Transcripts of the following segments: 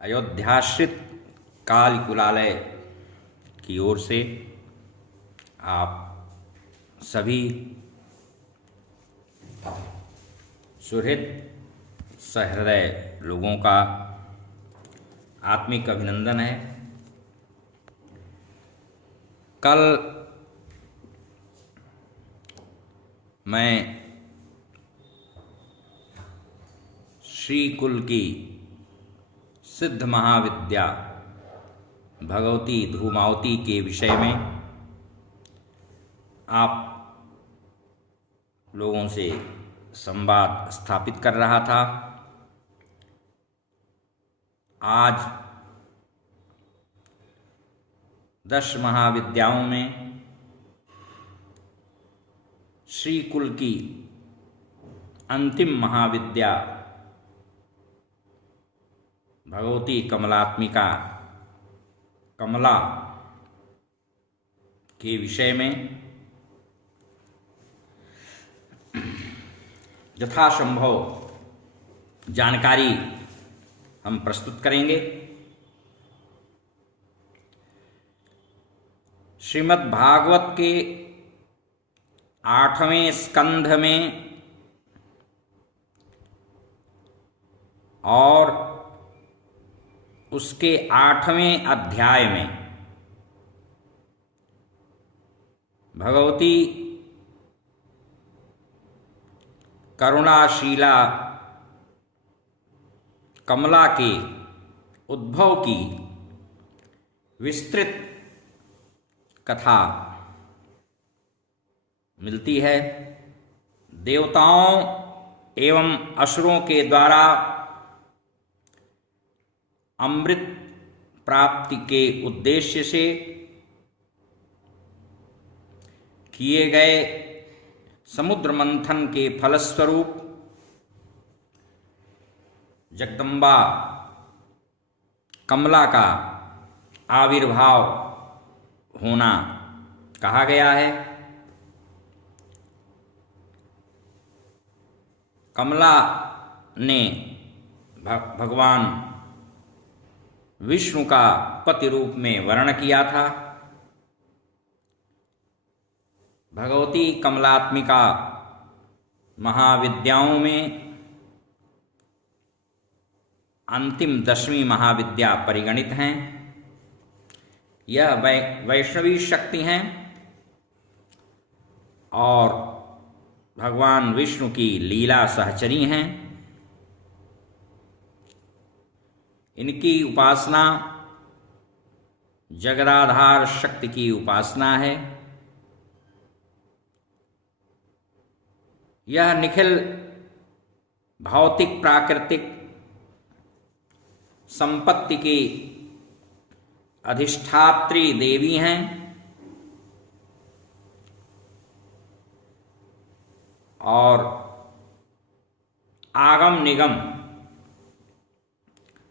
अयोध्याश्रित काल कुलालय की ओर से आप सभी सुहृद सहृदय लोगों का आत्मिक अभिनंदन है। कल मैं श्रीकुल की सिद्ध महाविद्या भगवती धूमावती के विषय में आप लोगों से संवाद स्थापित कर रहा था। आज 10 महाविद्याओं में श्रीकुल की अंतिम महाविद्या भगवती कमलात्मिका कमला के विषय में यथासंभव जानकारी हम प्रस्तुत करेंगे। श्रीमद् भागवत के 8वें स्कंध में और उसके 8वें अध्याय में भगवती करुणाशीला कमला के उद्भव की विस्तृत कथा मिलती है। देवताओं एवं असुरों के द्वारा अमृत प्राप्ति के उद्देश्य से किए गए समुद्र मंथन के फलस्वरूप जगदम्बा कमला का आविर्भाव होना कहा गया है। कमला ने भगवान विष्णु का पति रूप में वर्ण किया था। भगवती कमलात्मिका महाविद्याओं में अंतिम 10वीं महाविद्या परिगणित हैं। यह वैष्णवी शक्ति हैं और भगवान विष्णु की लीला सहचरी हैं। इनकी उपासना जगदाधार शक्ति की उपासना है। यह निखिल भौतिक प्राकृतिक संपत्ति की अधिष्ठात्री देवी हैं। और आगम निगम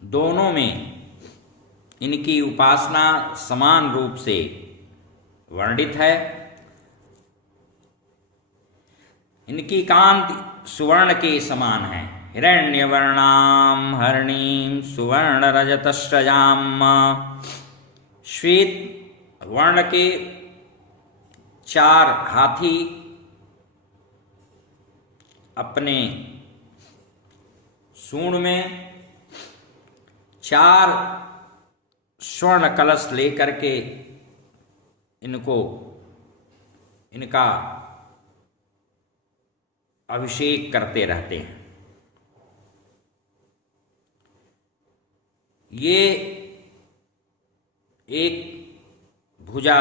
दोनों में इनकी उपासना समान रूप से वर्णित है। इनकी कांति सुवर्ण के समान है। हिरण्यवर्णाम हरिणीम सुवर्ण रजतस्रजाम। श्वेत वर्ण के 4 हाथी अपने सूंड में 4 स्वर्ण कलश लेकर के इनका अभिषेक करते रहते हैं। ये एक भुजा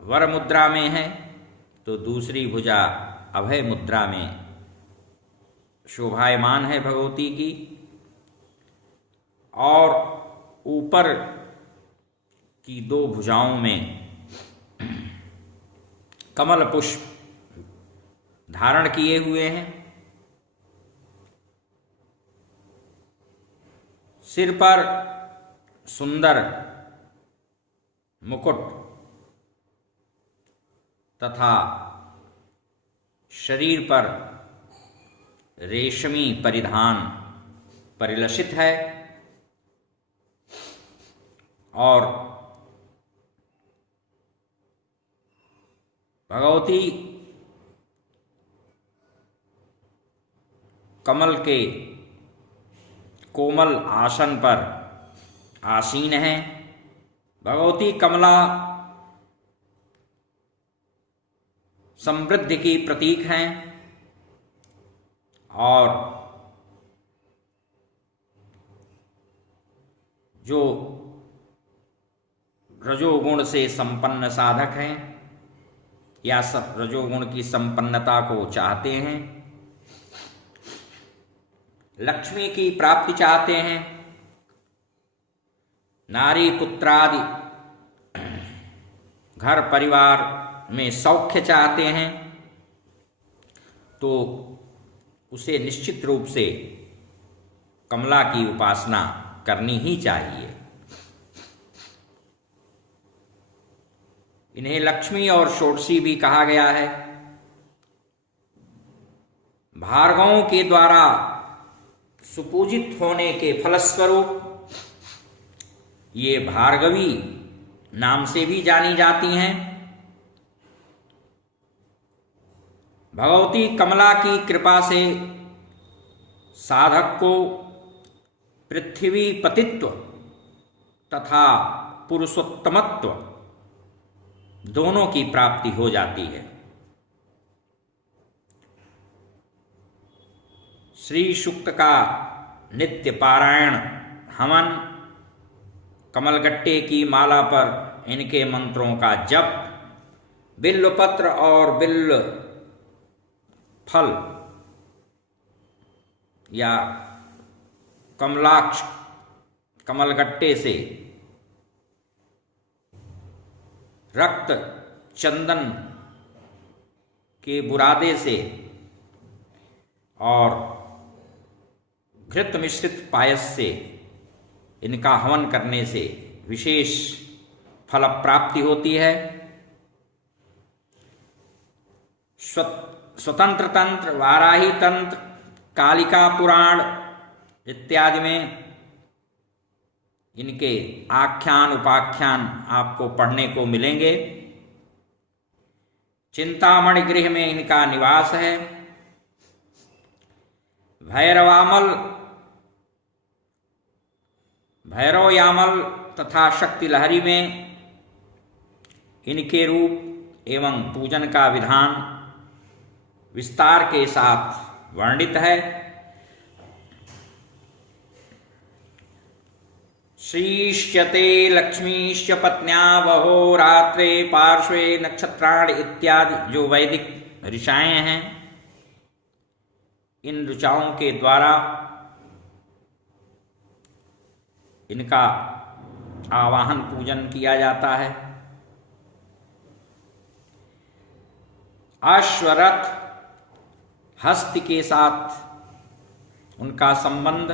वर मुद्रा में है तो दूसरी भुजा अभय मुद्रा में शोभायमान है भगवती की। और ऊपर की 2 भुजाओं में कमल पुष्प धारण किए हुए हैं। सिर पर सुंदर मुकुट तथा शरीर पर रेशमी परिधान परिलक्षित है और भगवती कमल के कोमल आसन पर आसीन है। भगवती कमला समृद्धि की प्रतीक हैं और जो रजोगुण से संपन्न साधक हैं या सब रजोगुण की संपन्नता को चाहते हैं, लक्ष्मी की प्राप्ति चाहते हैं, नारी पुत्रादि घर परिवार में सौख्य चाहते हैं, तो उसे निश्चित रूप से कमला की उपासना करनी ही चाहिए। इन्हें लक्ष्मी और षोडशी भी कहा गया है। भार्गवों के द्वारा सुपूजित होने के फलस्वरूप ये भार्गवी नाम से भी जानी जाती हैं। भगवती कमला की कृपा से साधक को पृथ्वी पतित्व तथा पुरुषोत्तमत्व दोनों की प्राप्ति हो जाती है। श्री सूक्त का नित्य पारायण, हवन, कमलगट्टे की माला पर इनके मंत्रों का जप, बिल्वपत्र और बिल्व फल या कमलाक्ष कमलगट्टे से रक्त चंदन के बुरादे से और घृत मिश्रित पायस से इनका हवन करने से विशेष फल प्राप्ति होती है। स्वतंत्र तंत्र, वाराही तंत्र, कालिका पुराण इत्यादि में इनके आख्यान उपाख्यान आपको पढ़ने को मिलेंगे। चिंतामणि गृह में इनका निवास है। भैरवयामल तथा शक्ति लहरी में इनके रूप एवं पूजन का विधान विस्तार के साथ वर्णित है। श्रीष्यते लक्ष्मीश्च पत्न्या वहो रात्रे पार्श्वे नक्षत्राणि इत्यादि जो वैदिक ऋचाएं हैं, इन ऋचाओं के द्वारा इनका आवाहन पूजन किया जाता है। अश्वरथ हस्त के साथ उनका संबंध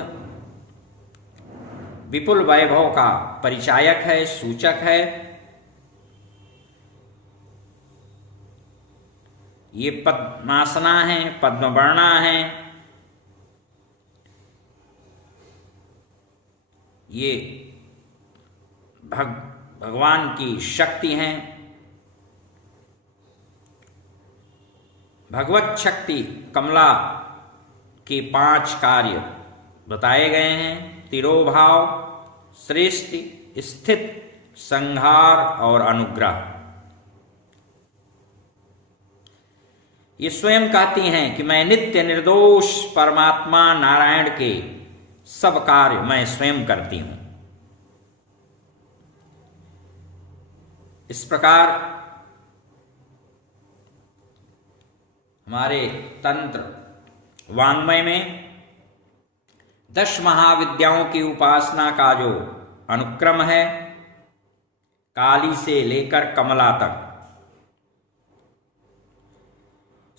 विपुल वैभव का परिचायक है, सूचक है। ये पद्मासना है, पद्मवर्णा है। ये भगवान की शक्ति हैं। भगवत शक्ति कमला के 5 कार्य बताए गए हैं। तिरोभाव, सृष्टि, स्थित, संहार और अनुग्रह। ये स्वयं कहती हैं कि मैं नित्य निर्दोष परमात्मा नारायण के सब कार्य मैं स्वयं करती हूं। इस प्रकार हमारे तंत्र वाङ्मय में 10 महाविद्याओं की उपासना का जो अनुक्रम है, काली से लेकर कमला तक,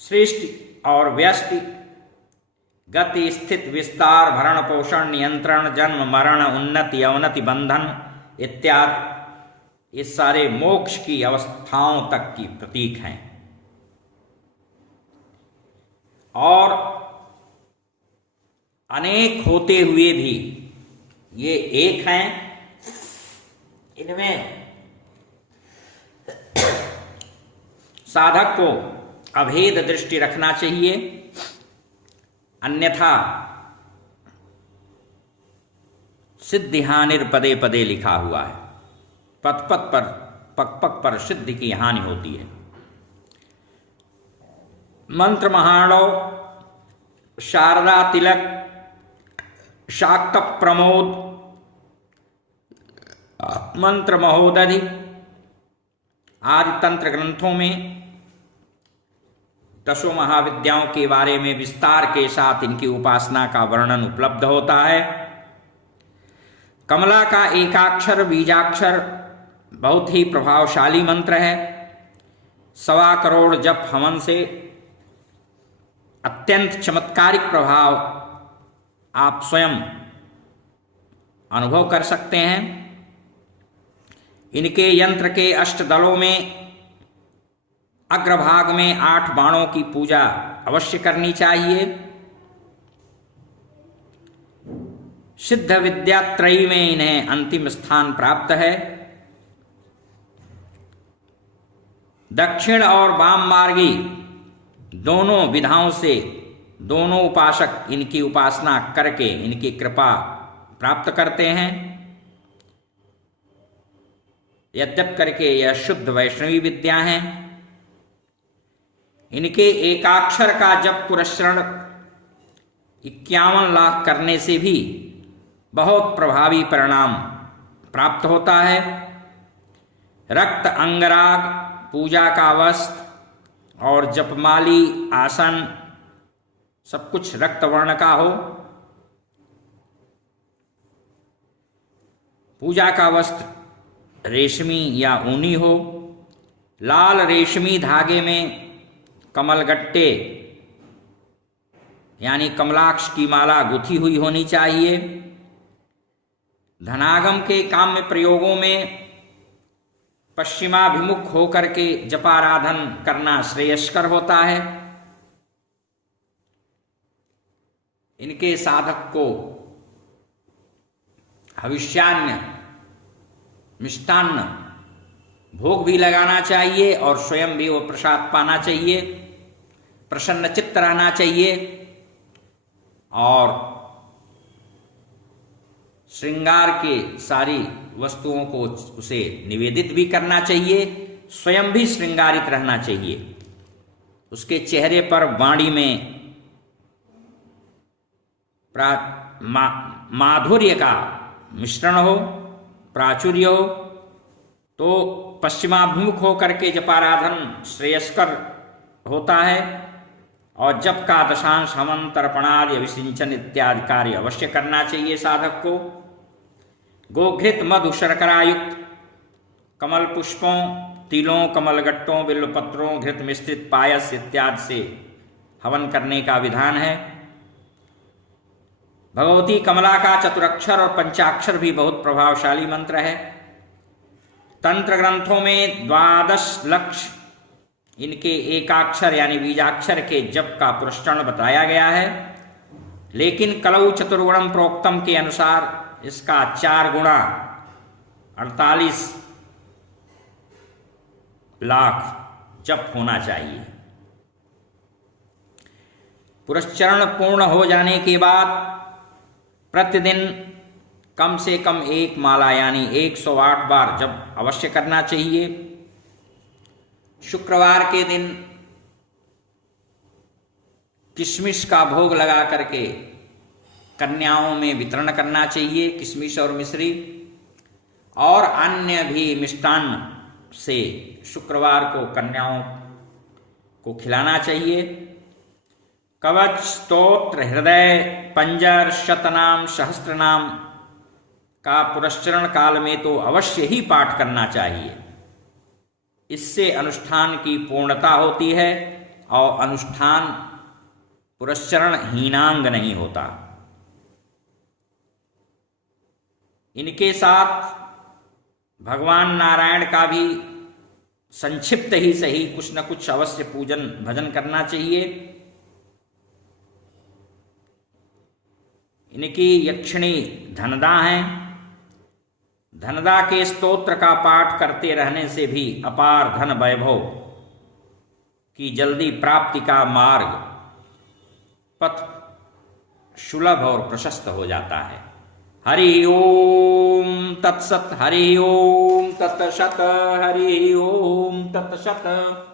सृष्टि और व्यष्टि, गति, स्थित, विस्तार, भरण पोषण, नियंत्रण, जन्म मरण, उन्नति अवनति, बंधन इत्यादि, ये सारे मोक्ष की अवस्थाओं तक की प्रतीक हैं। और अनेक होते हुए भी ये एक हैं, इनमें साधक को अभेद दृष्टि रखना चाहिए, अन्यथा सिद्धि हानिर पदे पदे लिखा हुआ है, पद पद पर पग पग पर सिद्धि की हानि होती है। मंत्र महाणव, शारदा तिलक, शाक्त प्रमोद, मंत्र महोदधि आदि तंत्र ग्रंथों में दशों महाविद्याओं के बारे में विस्तार के साथ इनकी उपासना का वर्णन उपलब्ध होता है। कमला का एकाक्षर बीजाक्षर बहुत ही प्रभावशाली मंत्र है। 1.25 करोड़ जप हवन से अत्यंत चमत्कारिक प्रभाव आप स्वयं अनुभव कर सकते हैं। इनके यंत्र के अष्टदलों में अग्रभाग में 8 बाणों की पूजा अवश्य करनी चाहिए। सिद्ध विद्या त्रयी में इन्हें अंतिम स्थान प्राप्त है। दक्षिण और वाम मार्गी दोनों विधाओं से दोनों उपासक इनकी उपासना करके इनकी कृपा प्राप्त करते हैं। यद्यप करके यह शुद्ध वैष्णवी विद्या है। इनके एकाक्षर का जप पुरस्रण 51 लाख करने से भी बहुत प्रभावी परिणाम प्राप्त होता है। रक्त अंगराग, पूजा का वस्त्र और जपमाली आसन सब कुछ रक्त वर्ण का हो। पूजा का वस्त्र रेशमी या ऊनी हो। लाल रेशमी धागे में कमलगट्टे यानी कमलाक्ष की माला गुथी हुई होनी चाहिए। धनागम के काम्य प्रयोगों में पश्चिमाभिमुख होकर के जपाराधन करना श्रेयस्कर होता है। इनके साधक को हविष्यान्न मिष्टान्न भोग भी लगाना चाहिए और स्वयं भी वो प्रसाद पाना चाहिए। प्रसन्न चित्त रहना चाहिए और श्रृंगार के सारी वस्तुओं को उसे निवेदित भी करना चाहिए। स्वयं भी श्रृंगारित रहना चाहिए। उसके चेहरे पर वाणी में माधुर्य का मिश्रण हो, प्राचुर्य हो, तो पश्चिमाभिमुख होकर के जपाराधन श्रेयस्कर होता है। और जप का दशांश हवन तर्पणादि अभिसिंचन इत्यादि कार्य अवश्य करना चाहिए साधक को। गोघृत मधु शर्करायुक्त कमल पुष्पों, तिलों, कमलगट्टों, बिल्वपत्रों, घृत मिश्रित पायस इत्यादि से हवन करने का विधान है। भगवती कमला का चतुरक्षर और पंचाक्षर भी बहुत प्रभावशाली मंत्र है। तंत्र ग्रंथों में 12 लक्ष्य इनके एकाक्षर यानी बीजाक्षर के जप का पुरस्करण बताया गया है। लेकिन कलौ चतुर्गुणम प्रोक्तम के अनुसार इसका 4 गुणा 48 लाख जप होना चाहिए। पुरस्चरण पूर्ण हो जाने के बाद प्रतिदिन कम से कम 1 माला यानी 108 बार जप अवश्य करना चाहिए। शुक्रवार के दिन किशमिश का भोग लगा करके कन्याओं में वितरण करना चाहिए, किशमिश और मिश्री, और अन्य भी मिष्टान्न से शुक्रवार को कन्याओं को खिलाना चाहिए। कवच, स्तोत्र, हृदय, पंजर, शतनाम, सहस्त्रनाम का पुरस्चरण काल में तो अवश्य ही पाठ करना चाहिए। इससे अनुष्ठान की पूर्णता होती है और अनुष्ठान पुरस्चरण हीनांग नहीं होता। इनके साथ भगवान नारायण का भी संक्षिप्त ही सही कुछ न कुछ अवश्य पूजन भजन करना चाहिए। इनकी यक्षिणी धनदा हैं। धनदा के स्तोत्र का पाठ करते रहने से भी अपार धन वैभव की जल्दी प्राप्ति का मार्ग पथ सुलभ और प्रशस्त हो जाता है। हरि ओम तत्सत, हरि ओम तत्सत, हरि ओम तत्सत।